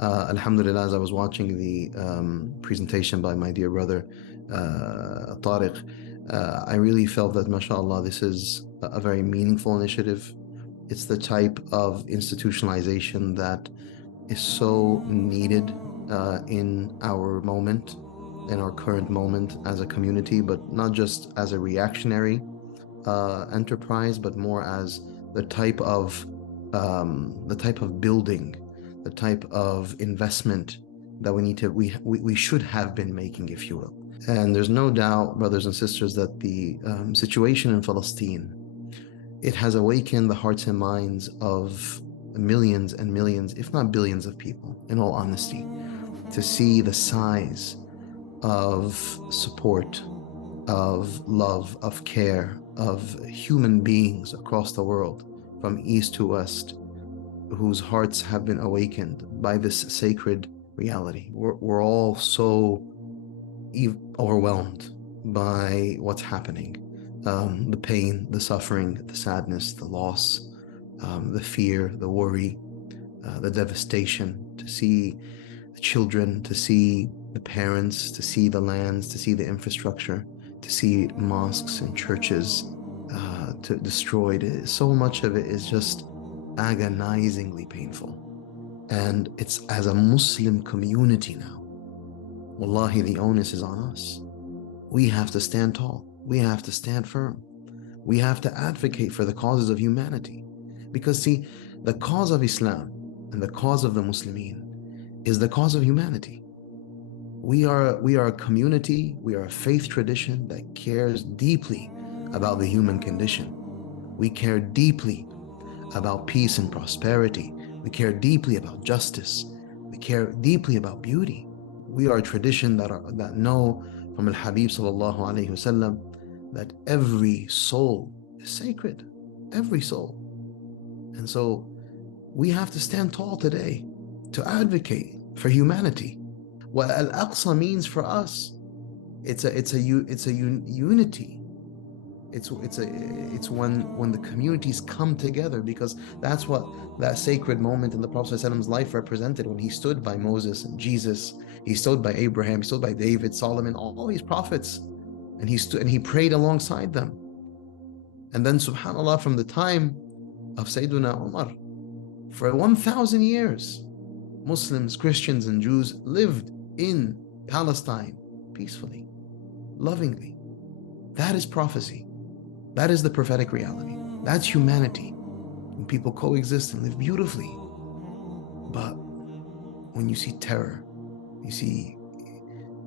Alhamdulillah, as I was watching the presentation by my dear brother Tariq, I really felt that, mashallah, this is a very meaningful initiative. It's the type of institutionalization that is so needed in our moment, in our current moment as a community, but not just as a reactionary enterprise, but more as the type of building, the type of investment that we should have been making, if you will. And there's no doubt, brothers and sisters, that the situation in Palestine, it has awakened the hearts and minds of millions and millions, if not billions of people, in all honesty, to see the size of support, of love, of care, of human beings across the world, from east to west, whose hearts have been awakened by this sacred reality. We're all so overwhelmed by what's happening. The pain, the suffering, the sadness, the loss, the fear, the worry, the devastation, to see the children, to see the parents, to see the lands, to see the infrastructure, to see mosques and churches destroyed. So much of it is just agonizingly painful. And it's as a Muslim community now, wallahi, the onus is on us. We have to stand tall. We have to stand firm. We have to advocate for the causes of humanity. Because see, the cause of Islam and the cause of the Muslimin is the cause of humanity. We are a community, we are a faith tradition that cares deeply about the human condition. We care deeply about peace and prosperity. We care deeply about justice. We care deeply about beauty. We are a tradition that know from Al-Habib sallallahu alayhi wasallam that every soul is sacred. Every soul. And so we have to stand tall today to advocate for humanity. What Al-Aqsa means for us, it's a unity. It's when the communities come together, because that's what that sacred moment in the Prophet's life represented, when he stood by Moses and Jesus, he stood by Abraham, he stood by David, Solomon, all these prophets, and he stood and he prayed alongside them. And then, subhanAllah, from the time of Sayyiduna Umar, for 1,000 years, Muslims, Christians, and Jews lived in Palestine peacefully, lovingly. That is prophecy. That is the prophetic reality. That's humanity. When people coexist and live beautifully. But when you see terror, you see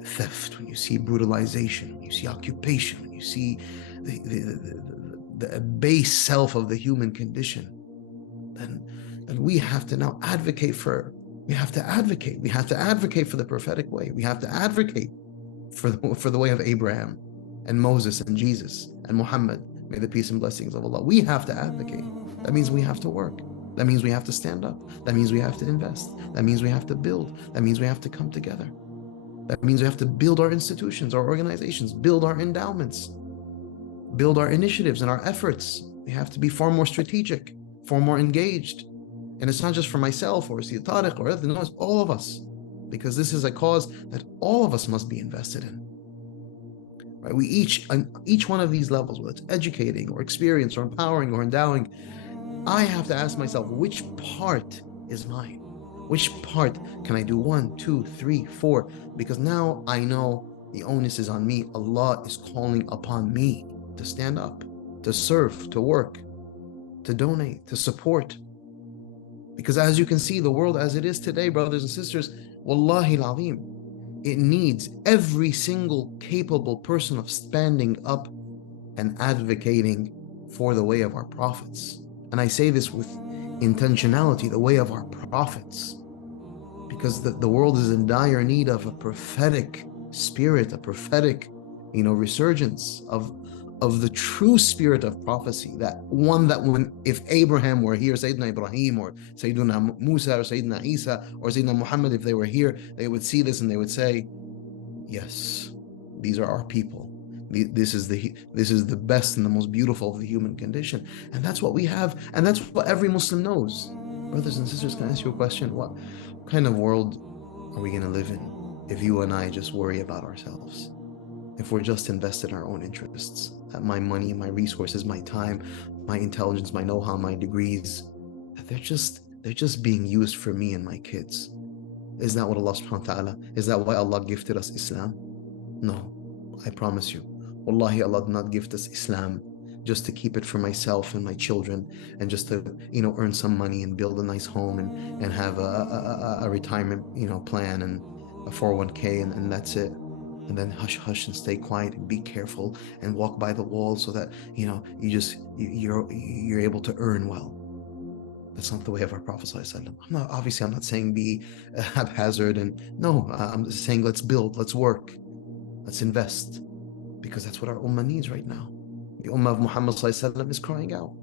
theft, when you see brutalization, when you see occupation, when you see the base self of the human condition, then we have to now advocate for. We have to advocate. We have to advocate for the prophetic way. We have to advocate for the way of Abraham and Moses and Jesus and Muhammad. May the peace and blessings of Allah. We have to advocate. That means we have to work. That means we have to stand up. That means we have to invest. That means we have to build. That means we have to come together. That means we have to build our institutions, our organizations, build our endowments, build our initiatives and our efforts. We have to be far more strategic, far more engaged. And it's not just for myself or Sayyid Tariq or other, no, it's all of us. Because this is a cause that all of us must be invested in. Right? We each one of these levels, whether it's educating or experience or empowering or endowing, I have to ask myself, which part is mine? Which part can I do? 1, 2, 3, 4? Because now I know the onus is on me. Allah is calling upon me to stand up, to serve, to work, to donate, to support. Because as you can see, the world as it is today, brothers and sisters, wallahi al-azim, it needs every single capable person of standing up and advocating for the way of our prophets. And I say this with intentionality, the way of our prophets, because the world is in dire need of a prophetic spirit, a prophetic, resurgence of the true spirit of prophecy, that one that if Abraham were here, Sayyidina Ibrahim or Sayyidina Musa or Sayyidina Isa or Sayyidina Muhammad, if they were here, they would see this and they would say, yes, these are our people. This is the best and the most beautiful of the human condition. And that's what we have, and that's what every Muslim knows. Brothers and sisters, can I ask you a question? What kind of world are we going to live in if you and I just worry about ourselves? If we're just invested in our own interests, that my money, my resources, my time, my intelligence, my know-how, my degrees, that they're just being used for me and my kids. Is that what Allah subhanahu wa ta'ala, is that why Allah gifted us Islam? No, I promise you. Wallahi, Allah did not gift us Islam just to keep it for myself and my children, and just to, earn some money and build a nice home and have a retirement, plan and a 401k, and that's it. And then hush hush and stay quiet and be careful and walk by the wall so that you're able to earn well. That's not the way of our Prophet ﷺ. I'm not saying be haphazard, and no, I'm just saying let's build, let's work, let's invest, because that's what our ummah needs right now. The ummah of Muhammad ﷺ is crying out.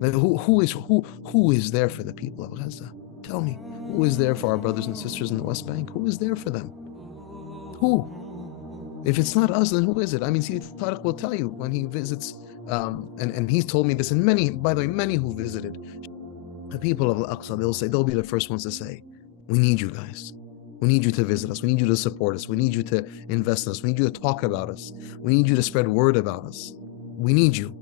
Who is there for the people of Gaza? Tell me, who is there for our brothers and sisters in the West Bank? Who is there for them? Who? If it's not us, then who is it? I mean, see, Tariq will tell you when he visits, and he's told me this, and by the way, many who visited the people of Al-Aqsa, they'll be the first ones to say, we need you guys. We need you to visit us. We need you to support us. We need you to invest in us. We need you to talk about us. We need you to spread word about us. We need you.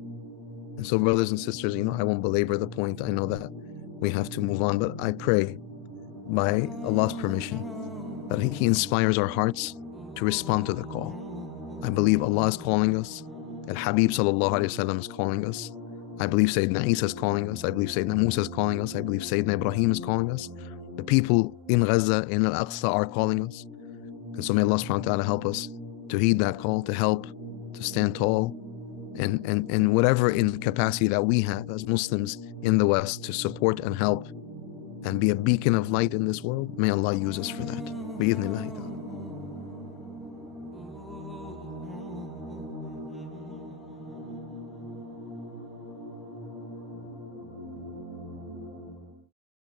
And so, brothers and sisters, I won't belabor the point. I know that we have to move on, but I pray by Allah's permission that He inspires our hearts to respond to the call. I believe Allah is calling us. Al-Habib sallallahu alayhi wa sallam is calling us. I believe Sayyidina Isa is calling us. I believe Sayyidina Musa is calling us. I believe Sayyidina Ibrahim is calling us. The people in Gaza, in Al-Aqsa are calling us. And so may Allah subhanahu wa ta'ala help us to heed that call, to help, to stand tall, and whatever in capacity that we have as Muslims in the West to support and help and be a beacon of light in this world, may Allah use us for that. Bi-idhnillahi ta'ala.